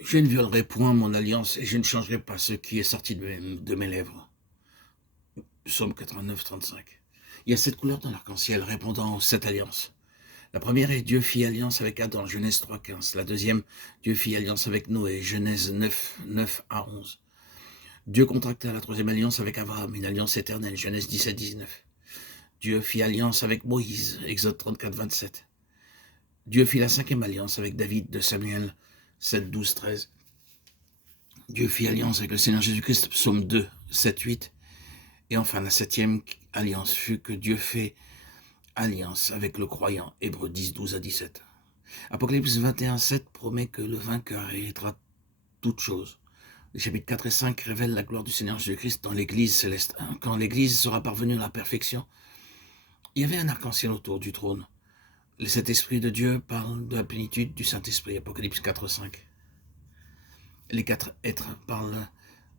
Je ne violerai point mon alliance et je ne changerai pas ce qui est sorti de mes lèvres. Psaume 89, 35. Il y a 7 couleurs dans l'arc-en-ciel répondant aux 7 alliances. La première est Dieu fit alliance avec Adam, Genèse 3, 15. La deuxième, Dieu fit alliance avec Noé, Genèse 9, 9 à 11. Dieu contracta la troisième alliance avec Abraham, une alliance éternelle, Genèse 17, 19. Dieu fit alliance avec Moïse, Exode 34, 27. Dieu fit la cinquième alliance avec David, de Samuel 7, 12, 13. Dieu fit alliance avec le Seigneur Jésus-Christ, psaume 2, 7, 8. Et enfin, la septième alliance fut que Dieu fait alliance avec le croyant, Hébreux 10, 12 à 17. Apocalypse 21, 7 promet que le vainqueur héritera toutes choses. Les chapitres 4 et 5 révèlent la gloire du Seigneur Jésus-Christ dans l'Église céleste. Quand l'Église sera parvenue à la perfection, il y avait un arc-en-ciel autour du trône. Les 7 esprits de Dieu parlent de la plénitude du Saint-Esprit, Apocalypse 4, 5. Les 4 êtres parlent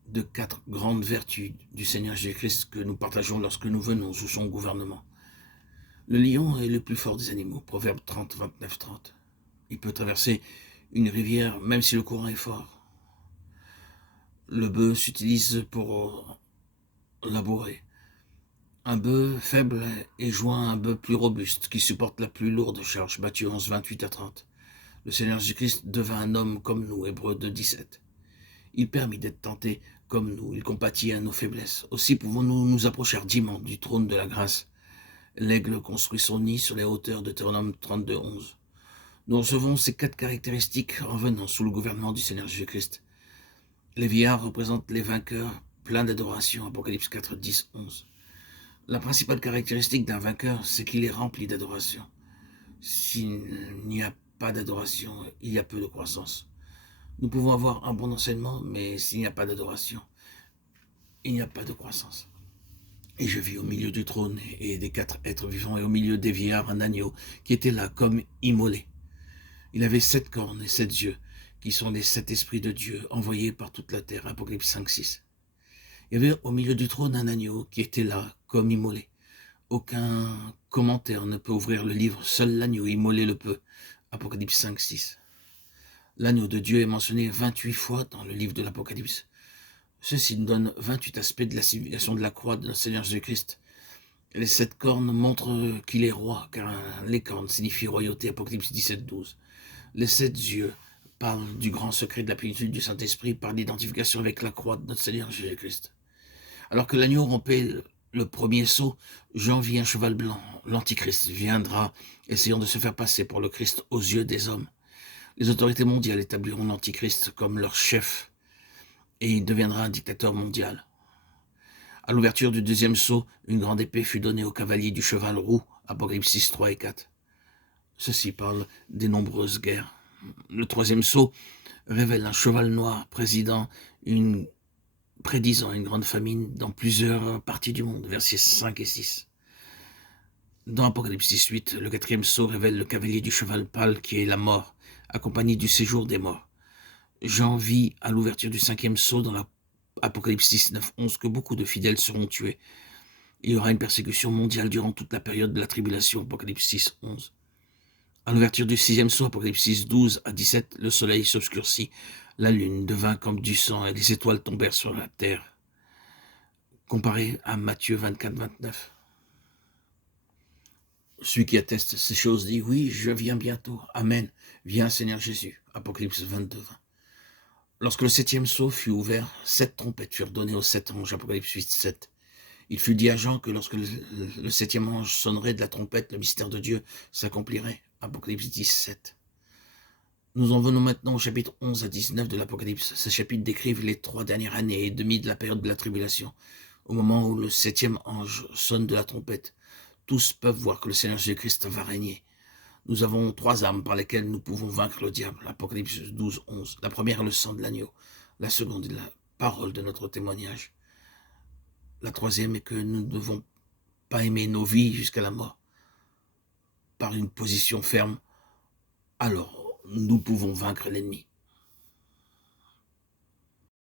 de 4 grandes vertus du Seigneur Jésus-Christ que nous partageons lorsque nous venons sous son gouvernement. Le lion est le plus fort des animaux, Proverbe 30, 29, 30. Il peut traverser une rivière même si le courant est fort. Le bœuf s'utilise pour labourer. Un bœuf faible est joint à un bœuf plus robuste qui supporte la plus lourde charge, Matthieu 11, 28 à 30. Le Seigneur Jésus-Christ devint un homme comme nous, Hébreux 2, 17. Il permit d'être tenté comme nous, il compatit à nos faiblesses. Aussi pouvons-nous nous approcher ardemment du trône de la grâce. L'aigle construit son nid sur les hauteurs de Deutéronome 32, 11. Nous recevons ces 4 caractéristiques en venant sous le gouvernement du Seigneur Jésus-Christ. Les vieillards représentent les vainqueurs pleins d'adoration, Apocalypse 4, 10, 11. La principale caractéristique d'un vainqueur, c'est qu'il est rempli d'adoration. S'il n'y a pas d'adoration, il y a peu de croissance. Nous pouvons avoir un bon enseignement, mais s'il n'y a pas d'adoration, il n'y a pas de croissance. Et je vis au milieu du trône et des 4 êtres vivants et au milieu des vieillards un agneau qui était là comme immolé. Il avait 7 cornes et 7 yeux, qui sont les 7 esprits de Dieu envoyés par toute la terre, Apocalypse 5, 6. Il y avait au milieu du trône un agneau qui était là comme immolé. Aucun commentaire ne peut ouvrir le livre, seul l'agneau immolé le peut, Apocalypse 5, 6. L'agneau de Dieu est mentionné 28 fois dans le livre de l'Apocalypse. Ceci nous donne 28 aspects de la signification de la croix de notre Seigneur Jésus-Christ. Les 7 cornes montrent qu'il est roi, car les cornes signifient royauté, Apocalypse 17, 12. Les 7 yeux parlent du grand secret de la plénitude du Saint-Esprit par l'identification avec la croix de notre Seigneur Jésus-Christ. Alors que l'agneau rompait le premier sceau, Jean vit un cheval blanc. L'Antichrist viendra, essayant de se faire passer pour le Christ aux yeux des hommes. Les autorités mondiales établiront l'Antichrist comme leur chef, et il deviendra un dictateur mondial. À l'ouverture du deuxième sceau, une grande épée fut donnée au cavalier du cheval roux, Apocalypse 6, 3 et 4. Ceci parle des nombreuses guerres. Le troisième sceau révèle un cheval noir prédisant une grande famine dans plusieurs parties du monde, versets 5 et 6. Dans Apocalypse 18, le quatrième sceau révèle le cavalier du cheval pâle qui est la mort, accompagné du séjour des morts. Jean vit à l'ouverture du cinquième sceau dans l'Apocalypse 6, 9, 11 que beaucoup de fidèles seront tués. Il y aura une persécution mondiale durant toute la période de la tribulation, Apocalypse 6, 11. À l'ouverture du sixième sceau, Apocalypse 6, 12 à 17, le soleil s'obscurcit, la lune devint comme du sang et les étoiles tombèrent sur la terre. Comparé à Matthieu 24, 29. Celui qui atteste ces choses dit, oui, je viens bientôt. Amen. Viens, Seigneur Jésus. Apocalypse 22, 20. Lorsque le septième sceau fut ouvert, 7 trompettes furent données aux 7 anges. Apocalypse 8, 7. Il fut dit à Jean que lorsque le septième ange sonnerait de la trompette, le mystère de Dieu s'accomplirait. Apocalypse 10, 7. Nous en venons maintenant au chapitre 11 à 19 de l'Apocalypse. Ces chapitres décrivent les 3 dernières années et demie de la période de la tribulation. Au moment où le septième ange sonne de la trompette, tous peuvent voir que le Seigneur Jésus-Christ va régner. Nous avons 3 armes par lesquelles nous pouvons vaincre le diable. Apocalypse 12, 11. La première est le sang de l'agneau. La seconde est la parole de notre témoignage. La troisième est que nous ne devons pas aimer nos vies jusqu'à la mort. Par une position ferme, alors nous pouvons vaincre l'ennemi.